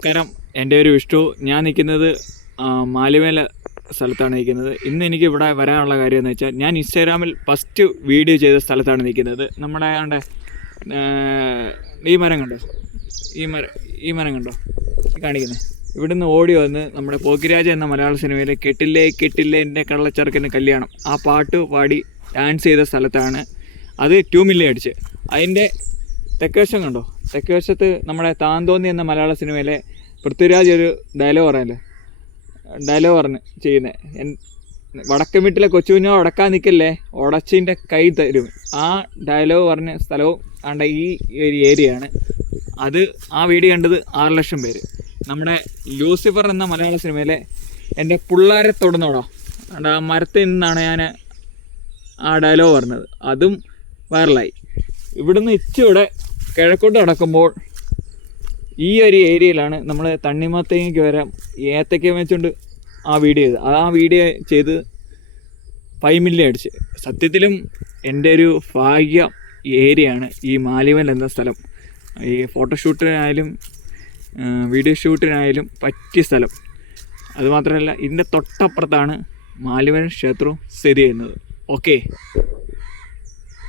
നമസ്കാരം, എൻ്റെ പേര് വിഷ്ണു. ഞാൻ നിൽക്കുന്നത് മാലിമേല സ്ഥലത്താണ് നിൽക്കുന്നത്. ഇന്ന് എനിക്ക് ഇവിടെ വരാനുള്ള കാര്യം എന്ന് വെച്ചാൽ, ഞാൻ ഇൻസ്റ്റാഗ്രാമിൽ ഫസ്റ്റ് വീഡിയോ ചെയ്ത സ്ഥലത്താണ് നിൽക്കുന്നത്. നമ്മുടെ ഈ മരം കണ്ടോ, ഈ മരം കണ്ടോ കാണിക്കുന്നത്. ഇവിടുന്ന് ഓടി വന്ന് നമ്മുടെ പോക്കിരാജ എന്ന മലയാള സിനിമയിലെ കെട്ടില്ലേ കെട്ടില്ലേ എൻ്റെ കള്ളച്ചെറുക്കൻ്റെ കല്യാണം ആ പാട്ട് പാടി ഡാൻസ് ചെയ്ത സ്ഥലത്താണ്. അത് 2 മില്യൺ അടിച്ച്. അതിൻ്റെ തെക്കുവശം കണ്ടോ, തെക്കുവശത്ത് നമ്മുടെ താന്തോന്നി എന്ന മലയാള സിനിമയിലെ പൃഥ്വിരാജ് ഒരു ഡയലോഗ് പറഞ്ഞ് ചെയ്യുന്നത്, വടക്കൻ വീട്ടിലെ കൊച്ചുകുഞ്ഞോ ഉടക്കാൻ നിൽക്കല്ലേ ഉടച്ചിൻ്റെ കൈ തരും. ആ ഡയലോഗ് പറഞ്ഞ സ്ഥലവും ആണ്ട ഈ ഒരു ഏരിയയാണ്. അത് ആ വീഡിയോ കണ്ടത് 6 ലക്ഷം പേര്. നമ്മുടെ ലൂസിഫർ എന്ന മലയാള സിനിമയിലെ എൻ്റെ പിള്ളേരെ തൊടുന്നോടാ ആ മരത്തിൽ നിന്നാണ് ഞാൻ ആ ഡയലോഗ് പറഞ്ഞത്. അതും വൈറലായി. ഇവിടുന്ന് ഇച്ചിവിടെ കിഴക്കോട്ട് നടക്കുമ്പോൾ ഈ ഒരു ഏരിയയിലാണ് നമ്മൾ തണ്ണിമത്തേക്ക് വരാം ഏത്തക്ക വെച്ചുകൊണ്ട് ആ വീഡിയോ ചെയ്ത് 5 മില്യൺ അടിച്ച്. സത്യത്തിലും എൻ്റെ ഒരു ഭാഗ്യ ഏരിയയാണ് ഈ മാലിമേൽ എന്ന സ്ഥലം. ഈ ഫോട്ടോഷൂട്ടിനായാലും വീഡിയോ ഷൂട്ടിനായാലും പറ്റിയ സ്ഥലം. അതുമാത്രമല്ല, ഇതിൻ്റെ തൊട്ടപ്പുറത്താണ് മാലിമേൽ ക്ഷേത്രവും സ്ഥിതി ചെയ്യുന്നത്. ഓക്കെ.